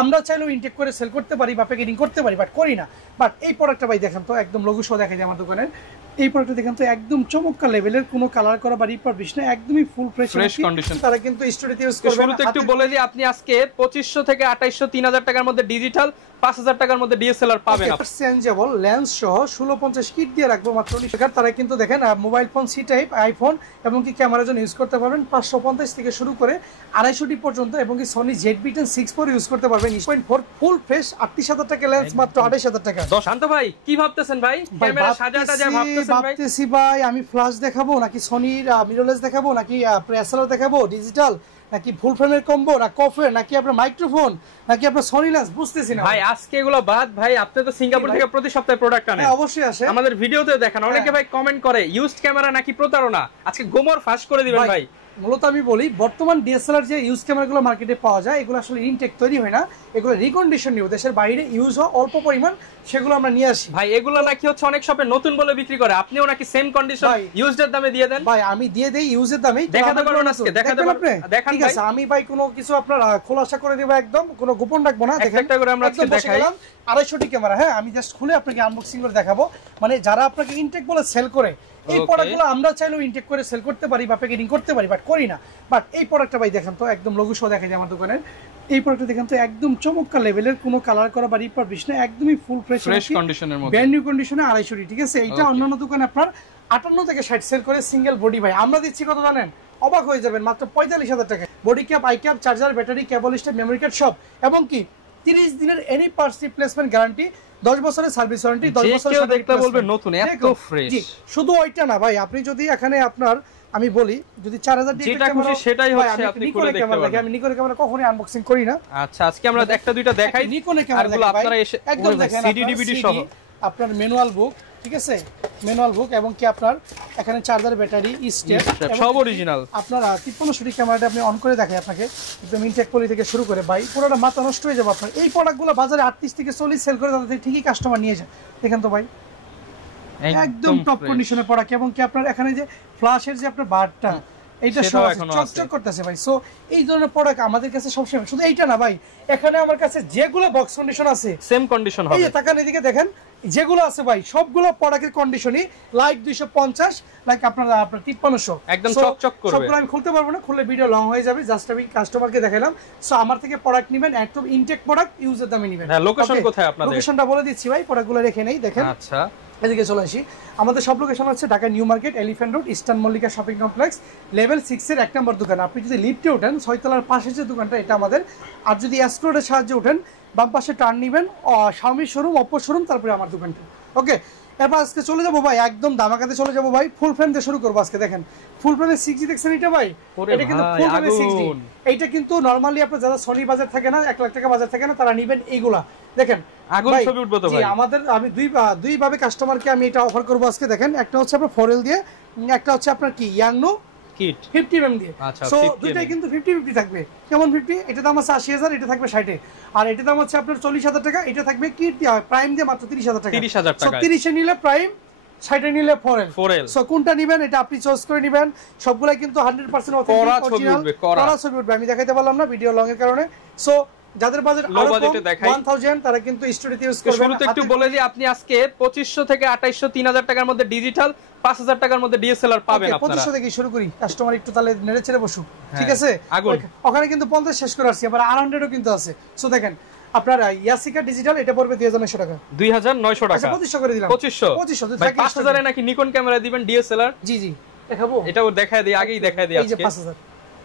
আমরা চাইলেও ইনটেক করে সেল করতে পারি বা প্যাকেটিং করতে পারি, বাট করি না। বাট এই প্রোডাক্টটা ভাই দেখেন তো, একদম লঘু সহ দেখা যায় আমার দোকানের এই প্রোডাক্টটা দেখেন তো, একদম চমৎকার লেভেলের, কোনো কালার করা বা রিপাবলিশ না, একদমই ফুল ফ্রেশ কন্ডিশন। তারা কিন্তু স্টুডিওতে ইউজ করবে। শুরুতে একটু বলে দিই, আপনি আজকে 2500 থেকে 2800 3000 টাকার মধ্যে ডিজিটাল, 5000 টাকার মধ্যে ডিএসএলআর পাবেন। চেঞ্জেবল লেন্স সহ 1650 কিট দিয়ে রাখবো মাত্র 19 টাকা। তারা কিন্তু দেখেন mobile phone, C type, iPhone এবং কি ক্যামেরার জন্য ইউজ করতে পারবেন 550 থেকে শুরু করে 250 পর্যন্ত, এবং কি সনি ZV-10 6 Pro ইউজ করতে পারবেন 6.4 ফুল ফ্রেশ 38000 টাকা লেন্স মাত্র 28000 টাকা। শান্ত ভাই কি ভাবতেছেন ভাই? ক্যামেরা সাজাটা যা ভাবতেছেন ভাই? ভাবতেছি ভাই আমি ফ্ল্যাশ দেখাবো নাকি সনির মিররলেস দেখাবো নাকি প্রেসার দেখাবো ডিজিটাল, নাকি ফুল ফ্রেমের কম্বো, না কফের, নাকি আপনার মাইক্রোফোন, নাকি আপনার সনি লেন্স, বুঝতেছি না ভাই। আজকে এগুলো বাদ ভাই, আপনি তো সিঙ্গাপুর থেকে প্রতি সপ্তাহে প্রোডাক্ট আনেন। অবশ্যই আসে, আমাদের ভিডিওতে দেখেন অনেকে ভাই কমেন্ট করে ইউজড ক্যামেরা নাকি প্রতারণা। আজকে গোমর ফাঁস করে দিবেন ভাই। মূলত আমি বলি, বর্তমান ডিএসএলআর যে ইউজ ক্যামেরাগুলো মার্কেটে পাওয়া যায়, এগুলো আসলে ইনটেক তৈরি হয় না, এগুলো রিকন্ডিশন নিউ দেশের বাইরে ইউজ হয় অল্প পরিমাণ, সেগুলো আমরা নিয়ে আসি ভাই। এগুলো নাকি হচ্ছে অনেক শপে নতুন বলে বিক্রি করে, আপনিও নাকি সেম কন্ডিশন ইউজড দামে দিয়ে দেন ভাই। আমি দিয়ে দেই ইউজের দামেই। দেখাতে পারবেন আজকে? দেখাতে পারবেন? দেখেন ঠিক আছে, আমি ভাই কোনো কিছু আপনার খোলাসা করে দেব, একদম কোনো গোপন রাখবো না। দেখেন একটা করে আমরা আজকে দেখাই 250 ক্যামেরা। হ্যাঁ, আমি জাস্ট খুলে আপনাকে আনবক্সিং করে দেখাবো। মানে যারা আপনাকে ইনটেক বলে সেল করে, এই প্রোডাক্টগুলো আমরা চাইলেও ইনটেক করে সেল করতে পারি বা প্যাকেটিং করতে পারি, বাট করি না। বাট এই প্রোডাক্টটা ভাই দেখেন তো, একদম লঘু সহ দেখা যায় আমার দোকানের এই প্রোডাক্টটা দেখেন তো, একদম চমৎকার লেভেলের, কোনো কালার করা বা রিপাবলিশ না, একদমই ফুল ফ্রেশ কন্ডিশনের মধ্যে, ব্র্যান্ড নিউ কন্ডিশনে 250। ঠিক আছে, এটা অন্যান্য দোকানে আপনার 58 থেকে 60 সেল করে সিঙ্গেল বডি। ভাই আমরা দিচ্ছি কত জানেন? অবাক হয়ে যাবেন, মাত্র 45000 টাকা। Body cap, I cap, charger, battery, cable stand, memory card সব, এবং কি 30 দিনের এনি পার্টস রিপ্লেসমেন্ট গ্যারান্টি, 10 বছরের সার্ভিস ওয়ারেন্টি, 10 বছরের দেখতে বলবে নতুন, এত ফ্রেশ। শুধু ওইটা না ভাই, আপনি যদি এখানে আপনার আমি বলি যদি 4000 টাকা যেটা খুশি সেটাই হচ্ছে আপনি খুলে দেখতে পারবেন। আমি নিকনের ক্যামেরা কখনোই আনবক্সিং করি না। আচ্ছা, আজকে আমরা একটা দুইটা দেখাই নিকনের ক্যামেরা, আপনারা এসে একদম দেখেন সিডি ডিভিডি সহ আপনার ম্যানুয়াল বুক। ঠিক আছে, ম্যানুয়াল বুক, এবং কি আপনার এখানে চার্জার, ব্যাটারি, স্টেপ সব অরিজিনাল। আপনার 53 ক্যামেরাটা আপনি অন করে দেখাই আপনাকে, একদম ইনটেক পলি থেকে শুরু করে ভাই পুরোটা মাথা নষ্ট হয়ে যাবে আপনার। এই প্রোডাক্টগুলো বাজারে 38 থেকে 40 সেল করে, তাদের ঠিকই কাস্টমার নিয়ে যায়। দেখেন তো ভাই, একদম টপ কন্ডিশনের প্রোডাক্ট, এবং কি আপনার এখানে যে ফ্ল্যাশের যে আপনার বারটা, এইটা সব চকচক করতেছে ভাই। সো এই ধরনের প্রোডাক্ট আমাদের কাছে সবসময়, শুধু এইটা না ভাই, এখানে আমার কাছে যেগুলো বক্স কন্ডিশন আছে সেম কন্ডিশন হবে। এই যে তাকান এদিকে দেখেন, যেগুলো আছে ভাই সবগুলো প্রোডাক্টের কন্ডিশনই লাইক 250, লাইক আপনার 5300 একদম চকচক করবে। সবগুলো আমি খুলতে পারবো না, খুললে ভিডিও লং হয়ে যাবে। জাস্ট আমি কাস্টমারকে দেখাইলাম। সো আমার থেকে প্রোডাক্ট নেবেন, একদম ইনটেক প্রোডাক্ট, ইউজের দামে নেবেন। হ্যাঁ, লোকেশন কোথায় আপনাদের? লোকেশনটা বলে দিচ্ছি ভাই, প্রোডাক্টগুলো রেখে নেই। দেখেন আচ্ছা, এদিকে চলে আসি। আমাদের সব লোকেশন হচ্ছে Dhaka new market, elephant road, eastern Mallika shopping complex, level 6 এর 1 নম্বর দোকান। আপনি যদি লিফটে ওঠেন 6 তলার পাশে যে দোকানটা, এটা আমাদের। আর যদি এসকোর্টের সাহায্যে ওঠেন, বাম পাশে টার্ন নেবেন, শাওমি শোরুম, অপো শোরুম, তারপরে আমার দোকানটা। ওকে, এরপর আজকে চলে যাবো ভাই, একদম দামাকাতে চলে যাবো ভাই। ফুল ফ্রেম দিয়ে শুরু করবো আজকে। দেখেন ফুল ফ্রেমের 6G দেখছেন এটা ভাই, এটা কিন্তু ফুল ফ্রেমের 6G। এইটা কিন্তু নরমালি আপনার যারা সনি বাজার থাকে না, 1 লাখ টাকা বাজার থাকে না, তারা নেবেন এইগুলা। দেখেন আগুন ছবি উঠবে তো ভাই। আমাদের আমি দুই ভাবে কাস্টমারকে আমি এটা অফার করবো আজকে। দেখেন একটা হচ্ছে আপনার 4L দিয়ে, একটা হচ্ছে আপনার কি ইয়াংনো কিট 50mm দিয়ে। সো দুইটাই কিন্তু 50-50 থাকবে। কেমন 50? এটা দাম আছে 80000, এটা থাকবে 60 এ। আর এটা দাম হচ্ছে আপনার 40000 টাকা, এটা থাকবে কিট দিয়ে, প্রাইম দিয়ে মাত্র 30000 টাকা। 30000 টাকা। 30 এ নিলে প্রাইম, 60 এ নিলে 4L। সো কোনটা নেবেন এটা আপনি চয়েস করে নেবেন। সবগুলাই কিন্তু 100% অথেন্টিক অরিজিনাল, করা ছবি উঠবে। আমি দেখাইতে পারলাম না ভিডিও লং এর কারণে। সো যাদের বাজেট আরো কম 1000, তারা কিন্তু স্টুডিওতে ইউজ করবেন। শুরুতে একটু বলে দিই, আপনি আজকে 2500 থেকে 2800 3000 টাকার মধ্যে ডিজিটাল, 5000 টাকার মধ্যে ডিএসএলআর পাবেন আপনারা। 2500 থেকে শুরু করি, কাস্টমার একটু তাহলে নেড়ে ছেড়ে বসুক। ঠিক আছে, ওখানে কিন্তু 50 শেষ করে আসছি, আবার 800 ও কিন্তু আছে। সো দেখেন আপনার ইয়াসিকা ডিজিটাল, এটা পড়বে 2900 টাকা। 2900 টাকা। আচ্ছা 2500 করে দিলাম। 2500 ভাই। 5000 এ নাকি নিকন ক্যামেরা দিবেন ডিএসএলআর? জি জি দেখাবো, এটাও দেখায় দিই, আগেই দেখায় দিই। আজকে এই যে 5000,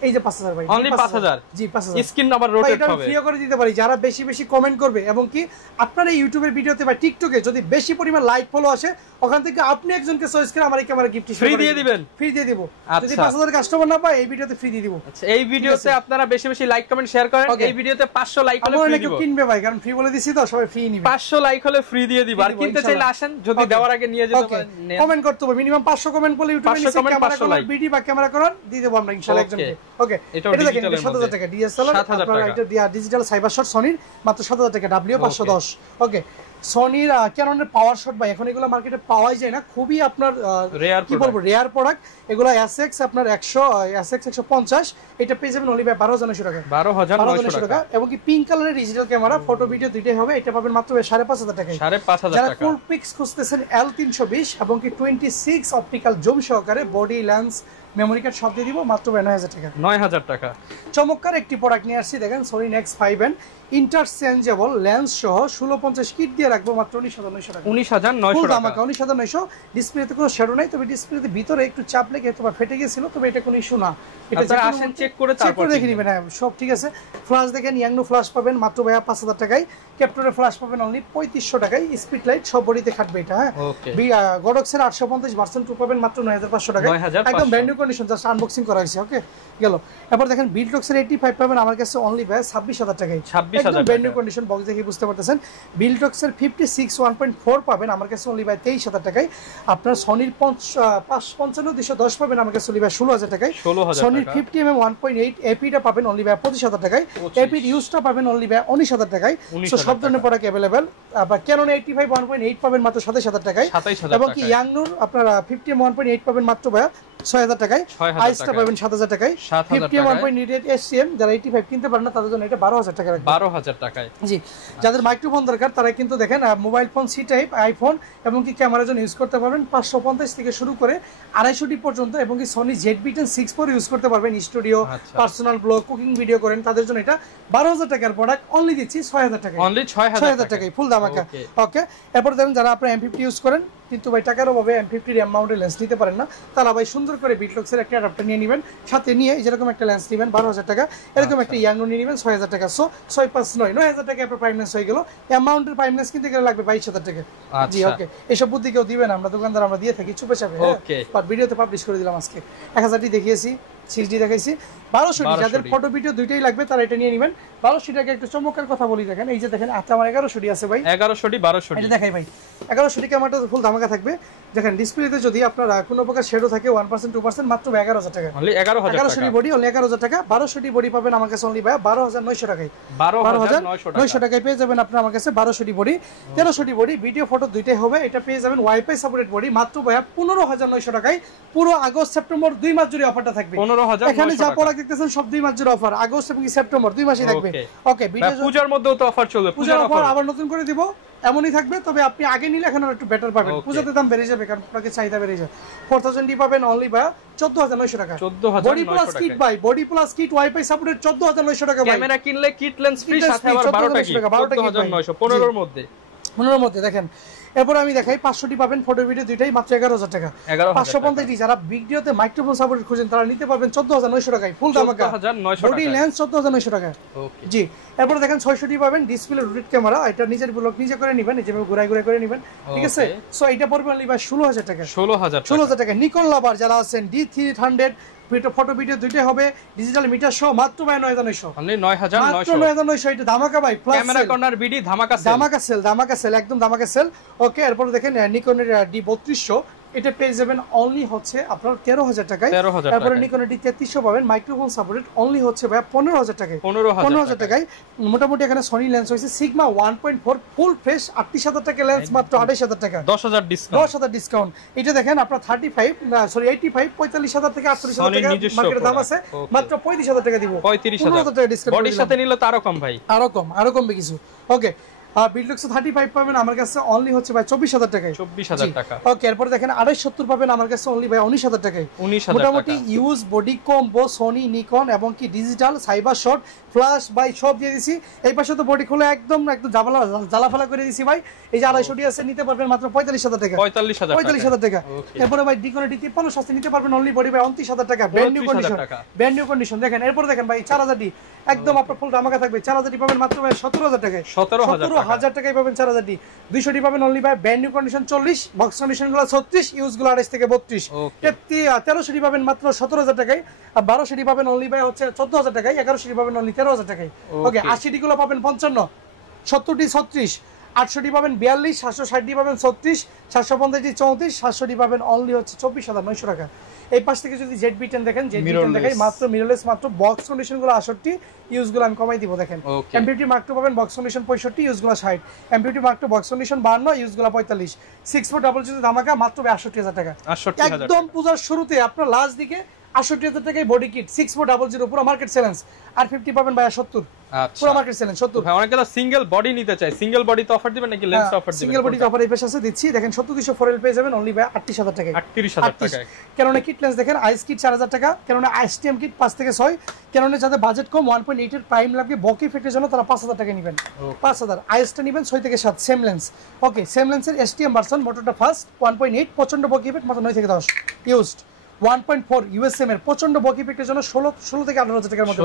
এই যে 5000 ভাই, অনলি 5000। জি 5000। স্ক্রিন আবার রোটেট হবে, ফ্রি করে দিতে পারি যারা বেশি বেশি কমেন্ট করবে। এবং কি আপনার এই ইউটিউবের ভিডিওতে বা টিকটকে যদি বেশি পরিমাণ লাইক ফলো আসে, ওখান থেকে আপনি একজনকে চয়েস করে আমার এই ক্যামেরা গিফট ফ্রি দিয়ে দিবেন। ফ্রি দিয়ে দিব। যদি 5000 কাস্টমার না পায়, এই ভিডিওতে ফ্রি দিয়ে দিব। আচ্ছা, এই ভিডিওতে আপনারা বেশি বেশি লাইক কমেন্ট শেয়ার করেন। এই ভিডিওতে 500 লাইক হলে ফ্রি দিব। কিনবে ভাই, কারণ ফ্রি বলে দিছি তো, সবাই ফ্রি নিবে। 500 লাইক হলে ফ্রি দিয়ে দিব। আর কিনতে চাইলে আসেন, যদি দেওয়ার আগে নিয়ে যেতে পারেন। কমেন্ট করতে হবে, মিনিমাম 500 কমেন্ট করলে ইউটিউবে নিচে ক্যামেরা লাইক ভিডিও বা ক্যামেরা করান দিয়ে দেব আমরা ইনশাআল্লাহ একজনকে। ওকে, এটা দেখেন 7000 টাকা ডিএসএলআর, আপনারা এটা ডিজিটাল সাইবার শট সনির মাত্র 7000 টাকা, W510। ওকে, সনির ক্যাননের পাওয়ার শট ভাই এখন এগুলো মার্কেটে পাওয়াই যায় না, খুবই আপনার কি বলবো রেয়ার প্রোডাক্ট। এগুলো এসএক্স আপনার 150 এটা পেয়ে যাবেন অনলি ভাই 12,900 টাকা। 12,900 টাকা। এবং কি পিঙ্ক কালারের ডিজিটাল ক্যামেরা, ফটো ভিডিও দুইটাই হবে, এটা পাবেন মাত্র 5,500 টাকায়। 5,500 যারা টাকা। কুল পিক্স খুঁজতেছেন L320 এবং কি 26 অপটিক্যাল জুম সহকারে বডি লেন্স মেমোরি কার্ড সব দিয়ে দিব মাত্র 9,000 টাকা। 9,000 টাকা। চমৎকার একটি প্রোডাক্ট নিয়ে আসছি, দেখেন Sony Nex5N ইন্টারচেঞ্জেবল লেন্স সহ 1650 কিট দিয়ে রাখবো মাত্র 19,900 টাকা। 19,900 টাকা। 19,900। ডিসপ্লেতে কোনো শ্যাডো নাই, তবে ডিসপ্লেতে ভিতরে একটু চাপ লেগে হয়তো ফেটে গিয়েছিল, তবে এটা কোনো ইস্যু না। এটা আসেন চেক করে তারপর দেখে নেবেন। হ্যাঁ সব ঠিক আছে। ফ্ল্যাশ দেখেন ইয়াংনো ফ্ল্যাশ পাবেন মাত্র 5,000 টাকায়। ক্যাপটরের ফ্ল্যাশ পাবেন অনলি 3500 টাকায়। স্পিড লাইট সব বডিতে খাটবে এটা। হ্যাঁ গডক্সের 850 ভার্সন 2 পাবেন মাত্র 9,500 টাকায়। একদম brand new condition, just unboxing করা হয়েছে। ওকে গেল। এরপর দেখেন বিল্টক্সের 85 পাবেন আমার কাছে অনলি 26,000 টাকায়। একদম ব্র্যান্ড নিউ কন্ডিশন, বক্স দেখে বুঝতে পারতেছেন। বিল্টক্সের 56 1.4 পাবেন আমার কাছে অনলি 23,000 টাকায়। আপনার সনির 55-210 পাবেন আমার কাছে অনলি 16,000 টাকায়। সনির 50mm 1.8 এপিটা পাবেন অনলি 25,000 টাকায়। এপির ইউজটা পাবেন অনলি 19,000 টাকায়। সো সব ধরনের প্রোডাক্ট अवेलेबल। আবার ক্যানন 85 1.8 পাবেন মাত্র 27,000 টাকায়। এবং কি ইয়াংনুর আপনারা 50mm 1.8 পাবেন মাত্র 6,000 টাকায়। আইসটা পাবেন 7,000 টাকায়। 50mm 1.8 SCM যারা 85 কিনতে পারেন না তাদের জন্য এটা 12,000 টাকা রাখবেন। 12,000 টাকায়। জি, যাদের মাইক্রোফোন দরকার তারা কিন্তু দেখেন mobile phone C type iPhone এবং কি ক্যামেরার জন্য ইউজ করতে পারবেন 550 থেকে শুরু করে 250 পর্যন্ত। এবং কি সনি ZV-10 6 Pro ইউজ করতে পারবেন studio, personal blog, cooking video করেন তাদের জন্য এটা 12,000 টাকার প্রোডাক্ট অনলি দিচ্ছি 6,000 টাকায়। অনলি 6,000 টাকায় ফুল ধামাকা। ওকে এরপর দেখেন যারা আপনারা M50 ইউজ করেন কিন্তু ভাই টাকার অভাবে M50 এর মাউন্টের লেন্স নিতে পারেন না, তারা ভাই সুন্দর করে বিটলক্সের একটা অ্যাডাপ্টার নিয়ে নেবেন, সাথে নিয়ে যেরকম একটা লেন্স নেবেন 12,000 টাকা, এরকম একটা ইয়াংনো নিয়ে নেবেন 6,000 টাকা। সো 6,5,9,000 টাকা আপনার প্রাইম লেন্স হয়ে গেল। অ্যামাউন্টের প্রাইম লেন্স কিনতে গেলে লাগবে 22,000 টাকা। জি ওকে, এসব বুদ্ধি কেউ দিবেন, আমরা দোকানদার আমরা দিয়ে থাকি চুপে চাপে। বাট ভিডিওতে পাবলিশ করে দিলাম আজকে। 1000 দেখিয়েছি, 6D দেখাইছি, 1200 যাদের ফটো ভিডিও দুইটাই লাগবে তারা এটা নিয়ে নেবেন। 1200 টাকা একটু চমৎকার কথা বলি, দেখেন এই যে দেখেন আমার 1100 আছে ভাই, 1100 1200 এটা দেখাই ভাই। 1100 ক্যামেরাটা ফুল ধামাকা থাকবে। দেখেন ডিসপ্লেতে যদি আপনার কোনো প্রকার শ্যাডো থাকে 1% 2% মাত্র 11,000 টাকা। অনলি 11,000 বডি অনলি 11,000 টাকা। 1200 বডি পাবেন আমার কাছে অনলি ভাই 12,900 টাকায়। 12,900 টাকায় পেয়ে যাবেন আপনি আমার কাছে 1200 বডি। 1300 বডি ভিডিও ফটো দুইটাই হবে, এটা পেয়ে যাবেন ওয়াইফাই সাপোর্টেড বডি মাত্র ভাই 15,900 টাকায়। পুরো আগস্ট সেপ্টেম্বর 2 মাস জুড়ে অফারটা থাকবে। 15,900 এখানে যা প্রোডাক্ট দেখতেছেন সব 2 মাস জুড়ে অফার, আগস্ট এবং সেপ্টেম্বর 2 মাসই থাকবে। ওকে ভিডিও পূজার মধ্যেও তো অফার চলবে, পূজার অফার আবার নতুন করে দিব, এমনই থাকবে। তবে আপনি আগে নিলে এখন একটু বেটার পাবেন, পূজাতে দাম বেড়ে যাবে কারণ আপনাকে চাহিদা বেড়ে যায়। 4000 ডি পাবেন অনলি ভাই 14,900 টাকা। 14,900 বডি প্লাস কিট ভাই, body plus kit wifi supported 14,900 টাকা ভাই। ক্যামেরা কিনলে কিট লেন্স ফ্রি, সাথে আবার 12টা কিট 14,900 15 এর মধ্যে। 15 এর মধ্যে দেখেন। এরপর আমি দেখাই 500 টি পাবেন ফটো ভিডিও দুইটাই মাত্র 11,000 টাকা। 550 টি যারা ভিডিওতে মাইক্রোফোন সাপোর্ট খুঁজেন তারা নিতে পারবেন 14,900 টাকায় ফুল ধামাকা। 14,900 বডি লেন্স 14,900 টাকা। জি এরপর দেখেন 600 টি পাবেন ডিসপ্লে রোটেট ক্যামেরা, এটা নিজের ব্লগ নিজে করে নেবেন, এই যে ঘুরাই ঘুরাই করে নেবেন, ঠিক আছে। সো এটা পড়বে অনলি ভাই 16,000 টাকা। 16,000 টাকা। নিকন লাভার যারা আছেন D300 ফটো ভিডিও দুইটাই হবে ডিজিটাল মিটার সহ মাত্র 9,900 অনলি 9,900 মাত্র 9,900 এটা ধামাকা ভাই। প্লাস ক্যামেরা কর্নার বিডি ধামাকা সেল একদম ধামাকা সেল। ওকে এরপর দেখেন নিকনের D3200 এটা পেয়ে যাবেন অনলি হচ্ছে আপনার 13,000 টাকায়। তারপরে নিকনের D3300 পাবেন মাইক্রোফোন সাপোর্টেড অনলি হচ্ছে ভাই 15,000 টাকায়। 15,000 টাকায়। মোটামুটি এখানে সনি লেন্স হইছে সিগমা 1.4 ফুল ফ্রেশ 38,000 টাকা লেন্স মাত্র 28,000 টাকা। 10,000 ডিসকাউন্ট। এটা দেখেন আপনার 85 45,000 থেকে 48,000 টাকা মার্কেটে দাম আছে, মাত্র 35,000 টাকা দিব। 35,000 টাকা ডিসকাউন্ট। বডির সাথে নিলে তো আরো কম ভাই, আরো কমবে কিছু। ওকে বিটলক্স 35 পাবেন আমার কাছে অনলি হচ্ছে ভাই 24,000 টাকায়। 24,000 টাকা। ওকে এরপর দেখেন 270 পাবেন আমার কাছে অনলি ভাই 19,000 টাকায়। মোটামুটি use body combo Sony Nikon এবং কি ডিজিটাল সাইবার শট ফ্ল্যাশ ভাই সব দিয়ে দিছি। এই পাশে তো বডি খুলে একদম জ্বালাফালা করে দিছি ভাই। এই যে 250 ডি আছে নিতে পারবেন মাত্র 45,000 টাকা। 45,000 টাকা। এরপরে ভাই ডিকনে ডি 53 সাথে নিতে পারবেন অনলি বডি ভাই 29,000 টাকা। ব্র্যান্ড নিউ কন্ডিশন দেখেন। এরপর দেখেন ভাই 4,000 ডি একদম আপনার ফুল ধামাকা থাকবে। 4,000 ডি পাবেন মাত্র ভাই 17,000 টাকায়। 17,000 টাকায় পাবেন 4,000 ডি। 200 ডি পাবেন অনলি ভাই brand new condition 40, box condition গুলো 36, ইউজ গুলো 28 থেকে 32। 1300 ডি পাবেন মাত্র 17,000 টাকায়। আর 1200 ডি পাবেন অনলি ভাই হচ্ছে 14,000 টাকায়। 1100 ডি পাবেন অনলি 13,000 টাকায়। ওকে 80 ডি গুলো পাবেন 55, 70 ডি 36, 800 পাবেন 42, 760 পাবেন 36, 750 34, 700 পাবেন অনলি হচ্ছে 24,900 টাকা। এই পাশ থেকে যদি ZB10 দেখেন, ZB10 দেখাই মাত্র মিররলেস, মাত্র বক্স কন্ডিশন গুলো 68, ইউজ গুলো আমি কমাই দিব দেখেন। M50 Mark II পাবেন বক্স কন্ডিশন 65, ইউজ গুলো 60, M50 Mark II box condition 52, use গুলো 45, 6 ডাবল যদি ধামাকা মাত্র 68,000 টাকা। একদম পূজার শুরুতে আপনার লাস্ট দিকে 68,000 টাকায় বডি কিট 6400 পুরো মার্কেট চ্যালেঞ্জ। আর 50 পাবেন ভাই 70, পুরো মার্কেট চ্যালেঞ্জ 70। ভাই অনেকে তো সিঙ্গেল বডি নিতে চায়, সিঙ্গেল বডি তো অফার দিবেন নাকি লেন্স অফার দিবেন? সিঙ্গেল বডি অফার এই পেশে আছে দিচ্ছি দেখেন 7200 4L পেয়ে যাবেন অনলি ভাই 38,000 টাকায়। 38,000 টাকায়। ক্যাননে কিট লেন্স দেখেন, আইস কিট 4000 টাকা, ক্যাননে আইএসটিএম কিট 5 থেকে 6, ক্যাননে যাদের বাজেট কম 1.8 এর প্রাইম লাগবে বকি ইফেক্টের জন্য তারা 5000 টাকা নেবেন। 5000 আইএসটা নেবেন 6 থেকে 7 সেম লেন্স। ওকে, সেম লেন্সের এসটিএম ভার্সন মোটরটা ফার্স্ট 1.8 প্রচন্ড বকি ইফেক্ট মাত্র 9 থেকে 10 ইউজড। 1.4 ইউএসএম এর প্রচন্ড বকি ইফেক্টের জন্য 16 থেকে 18000 টাকার মধ্যে,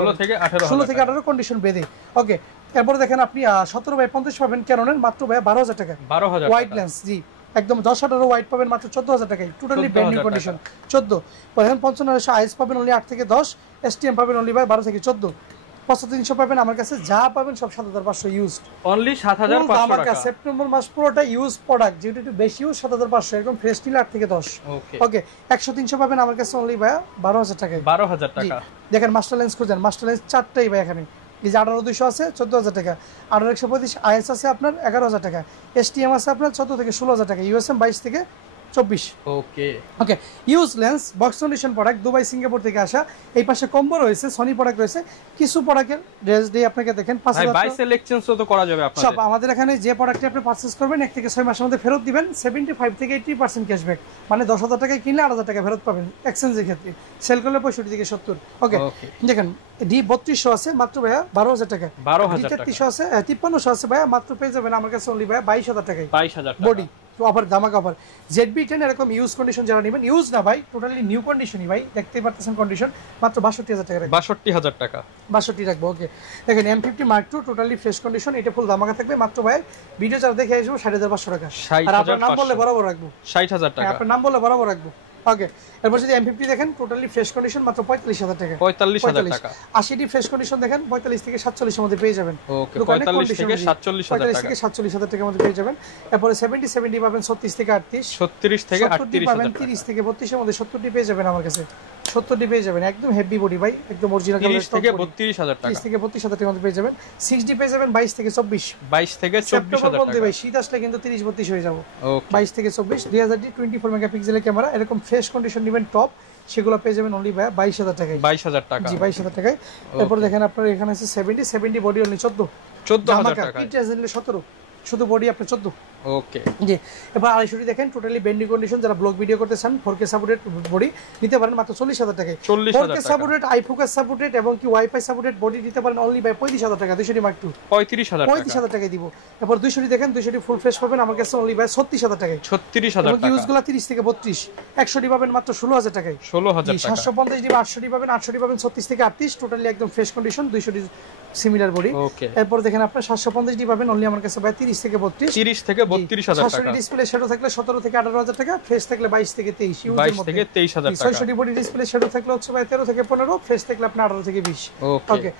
16 থেকে 18 কন্ডিশন বেঁধে। ওকে, এরপর দেখেন আপনি 17 বাই 50 পাবেন ক্যাননের মাত্র ভাই 12000 টাকা। 12000 হোয়াইট লেন্স, জি একদম 10-18 হোয়াইট পাবেন মাত্র 14000 টাকায়, টোটালি ব্র্যান্ড নিউ কন্ডিশন 14। দেখেন 5500 আইএস পাবেন অনলি 8 থেকে 10, এসটিএম পাবেন অনলি ভাই 12 থেকে 14, 7500 পাবেন আমার কাছে যা পাবেন সব 7500 ইউজড অনলি 7500 টাকা। সেপ্টেম্বর মাস পুরোটা ইউজ প্রোডাক্ট, যেটা একটু বেশি ইউজ 7500, এরকম ফ্রেশ নিলে 8 থেকে 10। ওকে, 100-300 পাবেন আমার কাছে অনলি ভাই 12000 টাকায়। 12000 টাকা। দেখেন মাস্টার লেন্স খুঁজেন, মাস্টার লেন্স চারটাই ভাই এখানে, এই যে 18200 আছে 14000 টাকা, 18125 আইএস আছে আপনার 11000 টাকা, এসটিএম আছে আপনার 14 থেকে 16000 টাকা, ইউএসএম 22 থেকে 24। Okay okay, use lens box condition product Dubai Singapore থেকে আসা। এই পাশে কম্বো রয়েছে, সনি প্রোডাক্ট রয়েছে, কিছু প্রোডাক্টের ড্রেস দিয়ে আপনাকে দেখেন 5000 বাই সিলেকশনস তো করা যাবে আপনাদের সব। আমাদের এখানে যে প্রোডাক্টটি আপনি পারচেজ করবেন 1 থেকে 6 মাসের মধ্যে ফেরত দিবেন, 75 থেকে 80% ক্যাশব্যাক, মানে 10000 টাকায় কিনলে 8000 টাকা ফেরত পাবেন এক্সচেঞ্জের ক্ষেত্রে, সেল করলে 65 থেকে 70। ওকে, দেখেন D3200 আছে মাত্র ভাইয়া 12000 টাকা, 12000 টাকা, D3300 আছে 5300 আছে ভাইয়া মাত্র পেয়ে যাবেন আমার কাছে অনলি ভাইয়া 22000 টাকায়। 22000 টাকা বডি অফার, ধামাকা অফার। ZB10 এরকম ইউজ কন্ডিশন যারা নেবেন, ইউজ না ভাই টোটালি নিউ কন্ডিশনই ভাই, দেখতেই পারতেছেন কন্ডিশন, মাত্র 62000 টাকা রাখবো। 62000 টাকা 62 রাখবো। ওকে, দেখেন M50 Mark II totally fresh condition, এটা ফুল ধামাকা থাকবে মাত্র ভাই ভিডিও যারা দেখে আসবো 60500 টাকা। আর আপনার নাম বললে বরাবর রাখবো 60000 টাকা, আপনার নাম বললে বরাবর রাখবো। ওকে, এরপর যদি M50 দেখেন টোটালি ফ্রেশ কন্ডিশন মাত্র 45000 টাকা। 45000 টাকা। 80 ফ্রেশ কন্ডিশন দেখেন 45 থেকে 47 এর মধ্যে পেয়ে যাবেন। ওকে, 45 থেকে 47000 টাকা, 45 থেকে 47000 টাকার মধ্যে পেয়ে যাবেন। এরপরে 70 পাবেন 36 থেকে 38, 36 থেকে 38 পাবেন 30 থেকে 32 এর মধ্যে 70টি পেয়ে যাবেন আমার কাছে, 70টি পেয়ে যাবেন একদম হেভি বডি ভাই, একদম অরিজিনাল কালার। 30 থেকে 32000 টাকা, 30 থেকে 32000 টাকার মধ্যে পেয়ে যাবেন। 6D পেয়ে যাবেন 22 থেকে 24, 22 থেকে 24000 টাকা। ভাই শীত আসলে কিন্তু 30-32 হয়ে যাব। ওকে, 22 থেকে 24, 2000D 24 মেগাপিক্সেলের ক্যামেরা, এরকম ফ্রেশ কন্ডিশন নেবেন টপ, সেগুলো পেয়ে যাবেন অনলি ভাই 22000 টাকায়। 22000 টাকা, জি 22000 টাকায়। এরপর দেখেন আপনার এখানে আছে 70 বডি অনলি 14000 টাকা, কিট নিলে 17, শুধু বডি আপনি 14। ওকে, জি, এবার 250 দেখেন টোটালি বেন্ডি কন্ডিশন, যারা ব্লগ ভিডিও করতে চান 4K সাপোর্টেড বডি নিতে পারেন মাত্র 40000 টাকায়। 4K সাপোর্টেড, আইফোকাস সাপোর্টেড এবং কি ওয়াইফাই সাপোর্টেড বডি নিতে পারেন অনলি বাই 35000 টাকা। 200 Mark II 35000 টাকায় দিব। এরপর 200 দেখেন 200 ফুল ফ্রেশ পাবেন আমার কাছে অনলি বাই 36000 টাকায়। 36000 টাকা, ইউজগুলো 30 থেকে 32, 100 পাবেন মাত্র 16000 টাকায়। 16000 টাকা, 750 দিবা 800 পাবেন, 800 পাবেন 36 থেকে 38, টোটালি একদম ফ্রেশ কন্ডিশন 200 সিমিলার বডি। ওকে, এরপর দেখেন আপনার 750 পাবেন অনলি আমার কাছে বাই 30 থেকে 32, 30 থেকে 32000 টাকা। ডিসপ্লে শ্যাডো থাকলে 17 থেকে 18000 টাকা, ফ্রেশ থাকলে 22 থেকে 23, 22 থেকে 23000 টাকা। 600 বডি ডিসপ্লে শ্যাডো থাকলে হচ্ছে ভাই 13 থেকে 15, ফ্রেশ থাকলে আপনি 18 থেকে 20। ওকে,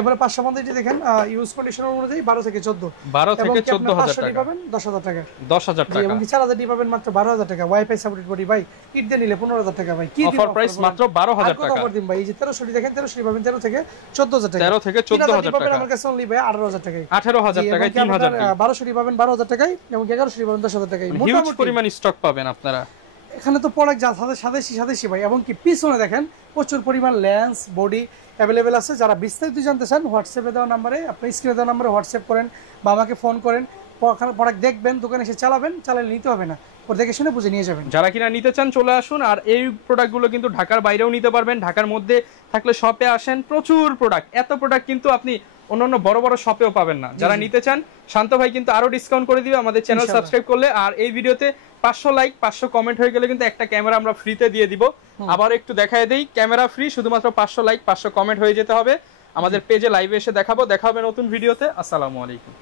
এবারে 550 দেখেন ইউজ কন্ডিশন অনুযায়ী 12 থেকে 14, 12 থেকে 14000 টাকা পাবেন 10000 টাকা, 10000 টাকা, এবং 4000 পাবেন মাত্র 12000 টাকা। ওয়াইফাই সাপোর্টেড বডি ভাই কিট দিয়ে নিলে 15000 টাকা ভাই, কি অফার প্রাইস মাত্র 12000 টাকা। অফার দিন ভাই, এই যে 1300 দেখেন 1300 পাবেন 13 থেকে 14000 টাকা, 13 থেকে 14000 টাকা আমার কাছে অনলি ভাই 18000 টাকায়। 18000 টাকায় 3000 টাকা, 1200 পাবেন 12000 টাকায়, এবং 1100 পাবেন 10000 টাকায়। হিউজ পরিমাণ স্টক পাবেন আপনারা এখানে তো প্রোডাক্ট যা সাদেশি ভাই, এবং কি পিছনে দেখেন প্রচুর পরিমাণ লেন্স বডি অ্যাভেলেবেল আছে। যারা বিস্তারিত জানতে চান হোয়াটসঅ্যাপে দেওয়া নাম্বারে, আপনি স্ক্রিনে দেওয়া নাম্বারে হোয়াটসঅ্যাপ করেন বা আমাকে ফোন করেন, প্রোডাক্ট দেখবেন, দোকানে এসে চালাবেন, চালালে নিতে হবে না, ওর দেখে শুনে বুঝে নিয়ে যাবেন। যারা কিনা নিতে চান চলে আসুন। আর এই প্রোডাক্টগুলো কিন্তু ঢাকার বাইরেও নিতে পারবেন, ঢাকার মধ্যে থাকলে শপে আসেন, প্রচুর প্রোডাক্ট, এত প্রোডাক্ট কিন্তু আপনি অন্যান্য বড় বড় শপেও পাবেন না। যারা নিতে চান শান্ত ভাই কিন্তু আরো ডিসকাউন্ট করে দিবে আমাদের চ্যানেল সাবস্ক্রাইব করলে। আর এই ভিডিওতে 500 লাইক 500 কমেন্ট হয়ে গেলে কিন্তু একটা ক্যামেরা আমরা ফ্রিতে দিয়ে দিব। আবার একটু দেখায় দেই, ক্যামেরা ফ্রি, শুধুমাত্র 500 লাইক 500 কমেন্ট হয়ে যেতে হবে। আমাদের পেজে লাইভে এসে দেখা হবে নতুন ভিডিওতে। আসসালামু আলাইকুম।